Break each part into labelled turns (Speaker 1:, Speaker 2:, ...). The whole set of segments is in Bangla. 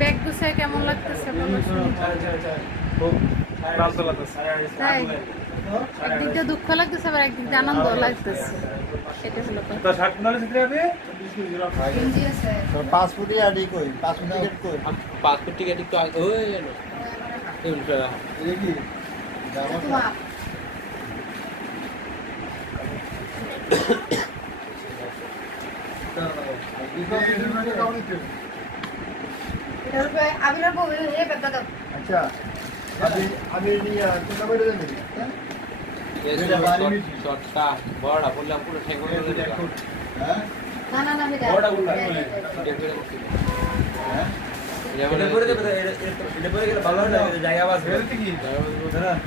Speaker 1: ব্যাগ গুছায় কেমন লাগতেছে বলো তাই? দুঃখ লাগতেছে আবার একদিক দিয়ে আনন্দ লাগতেছে। সেটা হলো
Speaker 2: তো
Speaker 3: ফুটি আডি কই পাঁচ ফুটি টিকিট কই?
Speaker 4: পাসপোর্ট টিকিট হয়ে গেল এই বিষয়ে
Speaker 3: এটা কি জামা?
Speaker 1: তোমার
Speaker 3: আচ্ছা আমি আমি নিয়ে চিন্তা করে দেন এটা বাড়ি মিষ্টি।
Speaker 4: শর্টটা বড়টা বললাম পুরো ঠেক হ্যাঁ?
Speaker 1: না না না এটা
Speaker 3: হ্যাঁ?
Speaker 5: করে দেবে এটা এটা করে গেলে ভালো হয় না জায়গা বাস
Speaker 2: বেরোতে কি?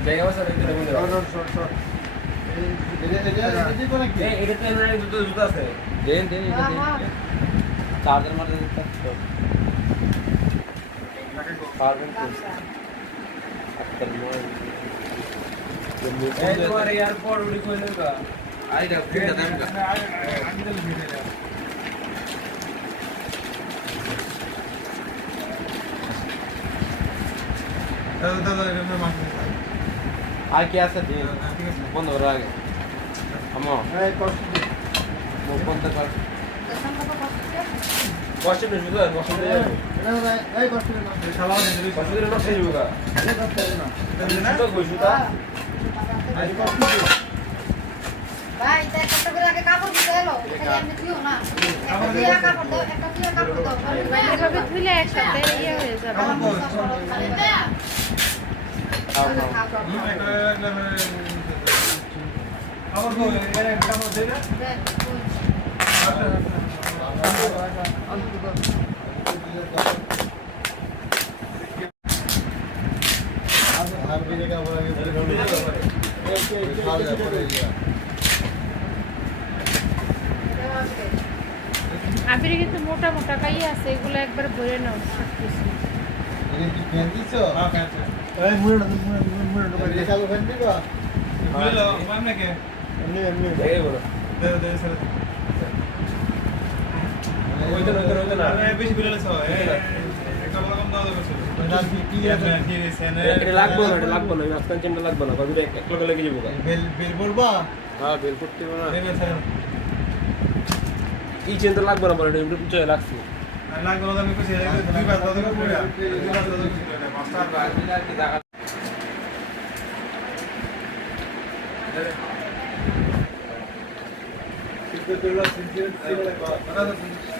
Speaker 5: জায়গা বাস আর এটা বলে দাও।
Speaker 3: শর্ট শর্ট শর্ট এটা এটা এটা কি কোন কি?
Speaker 5: এই এটা তো জুতো আছে।
Speaker 4: দেন দেন চার্জার মারতে দিতে পারবেন তো
Speaker 1: আচ্ছা
Speaker 4: আজকাল নয়
Speaker 5: এই তোমার এয়ারপোর্ট উড়ি কই দেবা
Speaker 4: আইডা ফিটা দাম কা আর কি আছে দিন বন্ধ করার আগে আমো
Speaker 3: কষ্ট
Speaker 4: বন্ধ কর
Speaker 5: নেই
Speaker 3: এটা কষ্ট না এটা না
Speaker 1: ভাই করে আগে কাপড় দিতে এলো খালি এমনি দিও না একটা দিয়ে কাপড় দাও একটা দিয়ে কাপড় দাও এভাবে ধুলে একসাথে ইয়ে হয়ে যাবে।
Speaker 4: খাও খাও
Speaker 3: আর বিলে কা বলা গেছে। খাওয়া যায় পরে
Speaker 1: আবিরে কিন্তু মোটা মোটা কাই আছে এগুলো একবার ভরে নাও সব কিছু।
Speaker 3: এটা কি ফ্যান দিছো এই মুড়ে না মুড়ে মুড়ে মুড়ে এটা ফ্যান দিবা এমনি। এমনি
Speaker 5: এই বলো না
Speaker 3: এটা কি কি আছে
Speaker 5: এটা লাগবে না এটা লাগবে না মাঝখান চেনটা লাগবে না এই চেনটা লাগবে না বলে পিছনে লাগছে এটা উঁচু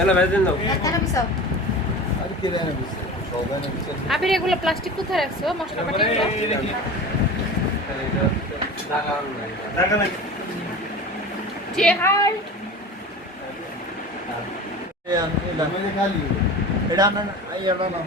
Speaker 5: এলা ভেজে দাও।
Speaker 1: একটা বিসাও
Speaker 3: আর কি রে না বুঝছে সবাই না
Speaker 1: আবির এগুলো প্লাস্টিক কোথায় রাখছো? মশলা পাটি
Speaker 4: টাকা নাই।
Speaker 1: যে
Speaker 3: আমি খালি। এটা না এটা না